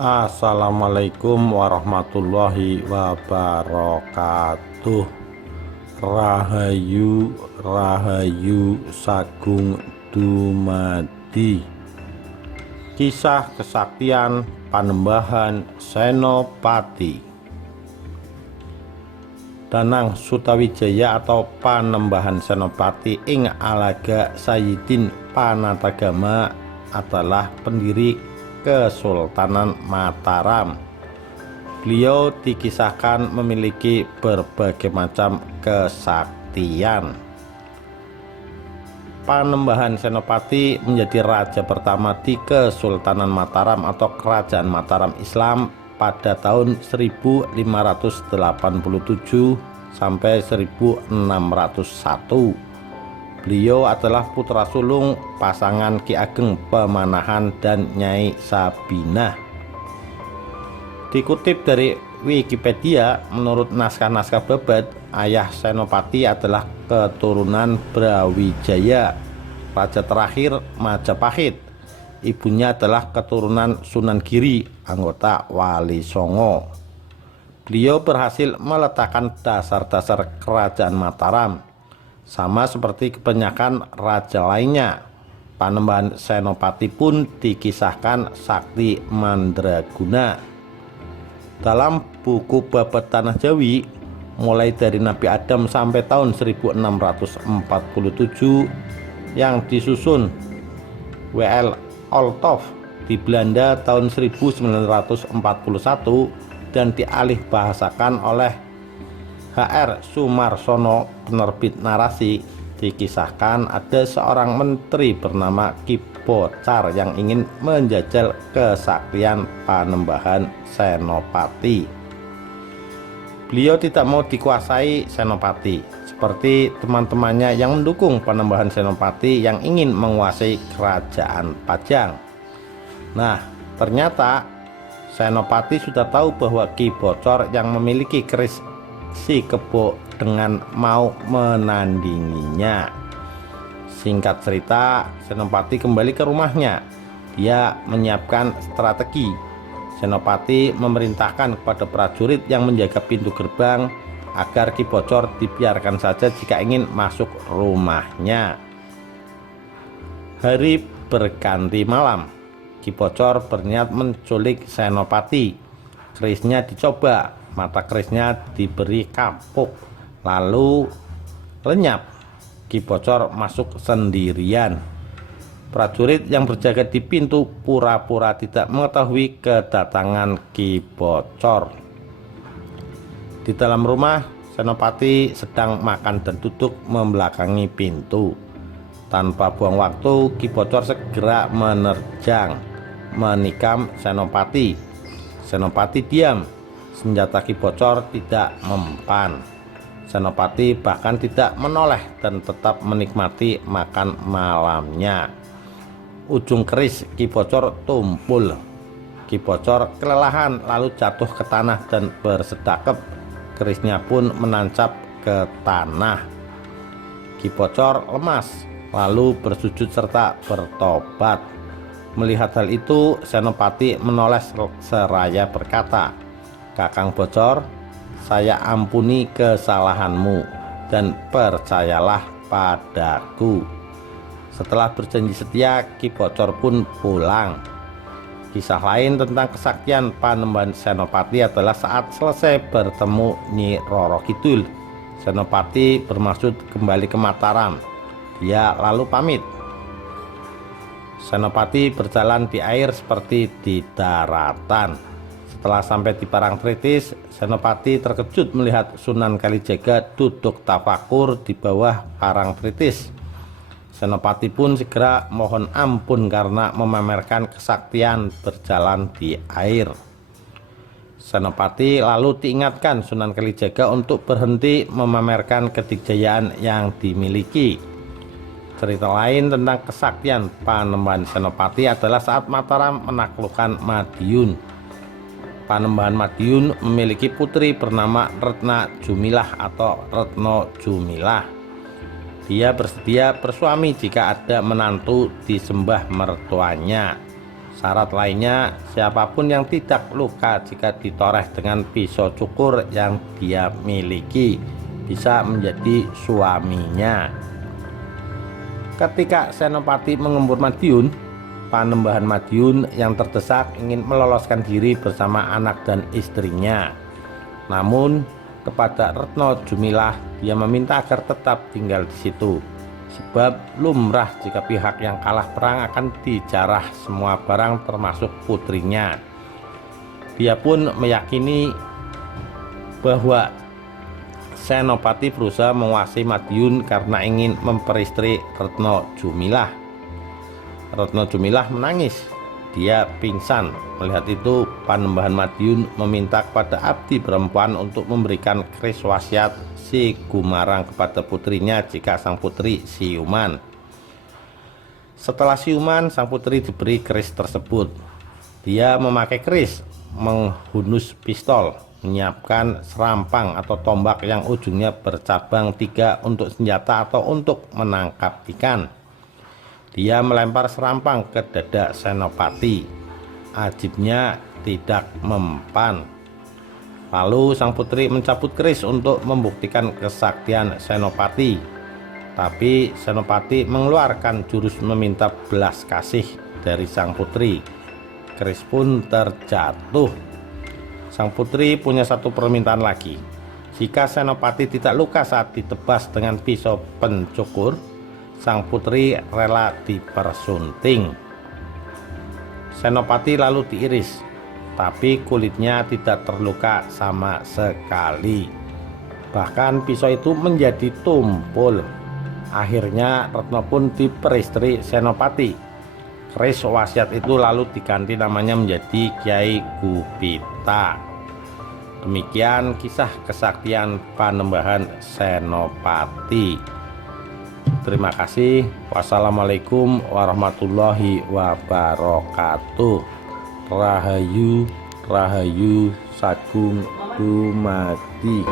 Assalamualaikum warahmatullahi wabarakatuh. Rahayu Rahayu Sagung Dumadi. Kisah kesaktian Panembahan Senopati. Danang Sutawijaya atau Panembahan Senopati ing Alaga Sayyidin Panatagama adalah pendiri Kesultanan Mataram. Beliau dikisahkan memiliki berbagai macam kesaktian. Panembahan Senopati menjadi raja pertama di Kesultanan Mataram atau Kerajaan Mataram Islam pada tahun 1587 sampai 1601. Beliau adalah putra sulung pasangan Ki Ageng Pemanahan dan Nyai Sabinah. Dikutip dari Wikipedia, menurut naskah-naskah babat, ayah Senopati adalah keturunan Brawijaya, raja terakhir Majapahit. Ibunya adalah keturunan Sunan Giri, anggota Wali Songo. Beliau berhasil meletakkan dasar-dasar kerajaan Mataram. Sama seperti kebanyakan raja lainnya, Panembahan Senopati pun dikisahkan sakti mandraguna. Dalam buku babat Tanah Jawi, mulai dari Nabi Adam sampai tahun 1647 yang disusun W.L. Olthoff di Belanda tahun 1941 dan dialih bahasakan oleh H.R. Sumarsono, penerbit narasi, dikisahkan ada seorang menteri bernama Ki Bocar yang ingin menjajal kesaktian Panembahan Senopati. Beliau tidak mau dikuasai Senopati, seperti teman-temannya yang mendukung Panembahan Senopati yang ingin menguasai kerajaan Pajang. Nah, ternyata Senopati sudah tahu bahwa Ki Bocor yang memiliki keris si kebo dengan mau menandinginya. Singkat cerita, Senopati kembali ke rumahnya. Dia menyiapkan strategi. Senopati memerintahkan kepada prajurit yang menjaga pintu gerbang agar Ki Bocor dibiarkan saja jika ingin masuk rumahnya. Hari berganti malam, Ki Bocor berniat menculik Senopati. Kerisnya dicoba, mata kerisnya diberi kapuk, lalu lenyap. Ki Bocor masuk sendirian. Prajurit yang berjaga di pintu pura-pura tidak mengetahui kedatangan Ki Bocor. Di dalam rumah, Senopati sedang makan dan duduk membelakangi pintu. Tanpa buang waktu, Ki Bocor segera menerjang, menikam Senopati. Senopati diam. Senjata Ki Bocor tidak mempan. Senopati bahkan tidak menoleh dan tetap menikmati makan malamnya. Ujung keris Ki Bocor tumpul. Ki Bocor kelelahan lalu jatuh ke tanah dan bersedakap. Kerisnya pun menancap ke tanah. Ki Bocor lemas lalu bersujud serta bertobat. Melihat hal itu, Senopati menoleh seraya berkata, "Kakang Bocor, saya ampuni kesalahanmu dan percayalah padaku." Setelah berjanji setia, Ki Bocor pun pulang. Kisah lain tentang kesaktian Panembahan Senopati adalah saat selesai bertemu Nyi Roro Kidul. Senopati bermaksud kembali ke Mataram. Dia lalu pamit. Senopati berjalan di air seperti di daratan. Setelah sampai di Parangtritis, Senopati terkejut melihat Sunan Kalijaga duduk tafakur di bawah Parangtritis. Senopati pun segera mohon ampun karena memamerkan kesaktian berjalan di air. Senopati lalu diingatkan Sunan Kalijaga untuk berhenti memamerkan kedikjayaan yang dimiliki. Cerita lain tentang kesaktian Panembahan Senopati adalah saat Mataram menaklukkan Madiun. Panembahan Madiun memiliki putri bernama Retna Jumilah atau Retno Jumilah. Dia bersedia bersuami jika ada menantu disembah mertuanya. Syarat lainnya, siapapun yang tidak luka jika ditoreh dengan pisau cukur yang dia miliki bisa menjadi suaminya. Ketika Senopati mengembur Madiun, Panembahan Madiun yang terdesak ingin meloloskan diri bersama anak dan istrinya. Namun kepada Retno Jumilah dia meminta agar tetap tinggal di situ. Sebab lumrah jika pihak yang kalah perang akan dijarah semua barang termasuk putrinya. Dia pun meyakini bahwa Senopati berusaha menguasai Madiun karena ingin memperistri Retno Jumilah. Retno Jumilah menangis. Dia pingsan. Melihat itu, Panembahan Madiun meminta kepada abdi perempuan untuk memberikan keris wasiat si Gumarang kepada putrinya jika sang putri siuman. Setelah siuman, sang putri diberi keris tersebut. Dia memakai keris, menghunus pistol, menyiapkan serampang atau tombak yang ujungnya bercabang 3 untuk senjata atau untuk menangkap ikan. Dia melempar serampang ke dada Senopati. Ajibnya tidak mempan. Lalu sang putri mencabut keris untuk membuktikan kesaktian Senopati. Tapi Senopati mengeluarkan jurus meminta belas kasih dari sang putri. Keris pun terjatuh. Sang putri punya satu permintaan lagi. Jika Senopati tidak luka saat ditebas dengan pisau pencukur, sang putri rela dipersunting. Senopati lalu diiris, tapi kulitnya tidak terluka sama sekali. Bahkan pisau itu menjadi tumpul. Akhirnya Retno pun diperistri Senopati. Keris wasiat itu lalu diganti namanya menjadi Kiai Gupita. Demikian kisah kesaktian Panembahan Senopati. Terima kasih. Wassalamualaikum warahmatullahi wabarakatuh. Rahayu, Rahayu Sagung Dumadi.